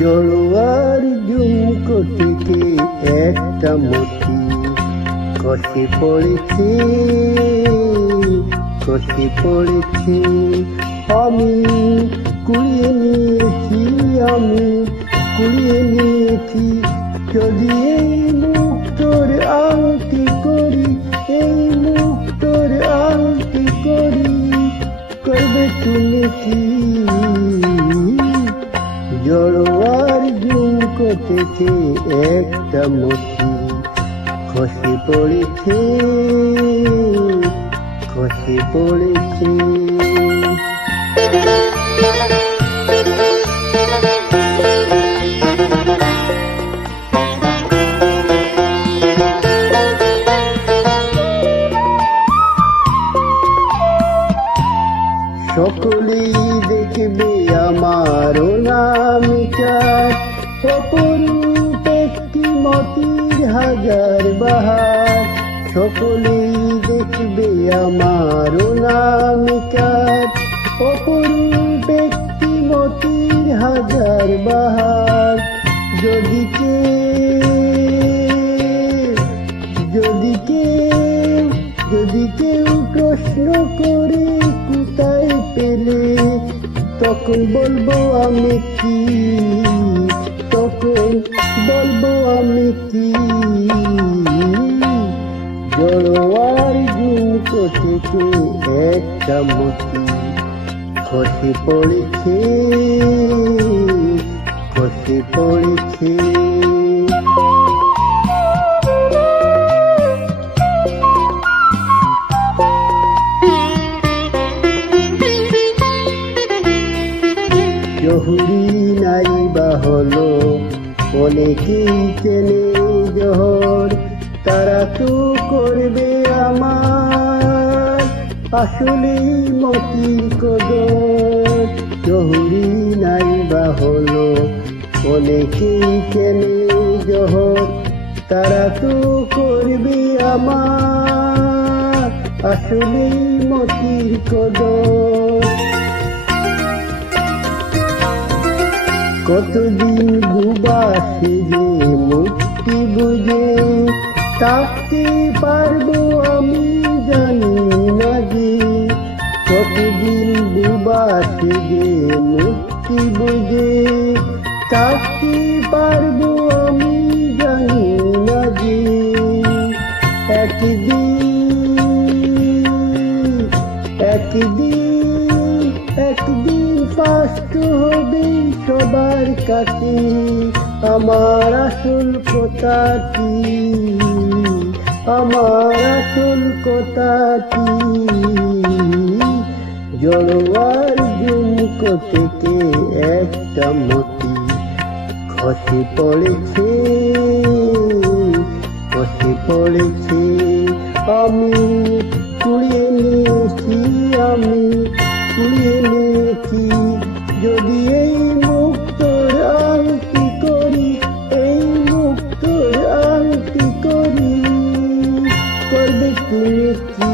জড়োয়ার ঝুমকো থেকে একটা মতি খসে পড়েছে, খসে পড়েছে। আমি কুড়িয়ে নিয়েছি, আমি কুড়িয়ে নিয়েছি। যদি এই মুক্তোর আংটি করি, এই মুক্তোর আংটি করি, করবে তুমি কি? জড়োয়ার ঝুমকো থেকে একটা মতি খসে পড়েছে, খসে পড়েছে। সকলেই দেখবে আমার অনামিকার, অপরূপ একটি মতির হাজার বাহার। সকলেই দেখবে আমার অনামিকার, অপরূপ একটি মতির হাজার বাহার। যদি কেউ প্রশ্ন করে কোথায় পেলে, তখন বলবো আমি কি, তখন বলবো আমি কি? জড়োয়ার ঝুমকো থেকে একটা মতি খসে পড়েছে, খসে পড়েছে। জহুরি নাই বা হলো অনেকেই চেনে জহর, তারা তো করবে আমার আসলেই মতির কদর। জহুরি নাই বা হলো অনেকেই চেনে জহর, তারা তো করবে আমার আসলেই মতির কদর। কতদিন বুবা সেজে মুক্তি বুঝে থাকতে পারবো আমি জানি না যে। কতদিন বুবা সেজে মুক্তি বুঝে থাকতে পারবো আমি জানি না যে। একদিন স্পষ্ট হবে সবার কাছে আমার আসল কথা কি, আমার আসল কথা কি? জড়োয়ার ঝুমকো থেকে একটা মতি খসে পড়েছে, খসে পড়েছে। আমি কুড়িয়ে নিয়েছি, আমি কুড়িয়ে নিয়েছি। যদি এই মুক্তোর আংটি করি, এই মুক্তোর আংটি করি, করবে তুমি কি?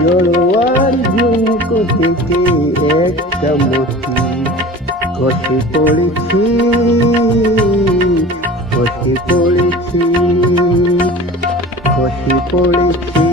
জড়োয়ার ঝুমকো থেকে একটা মতি খসে পড়েছে, খসে পড়েছে, খসে পড়েছে।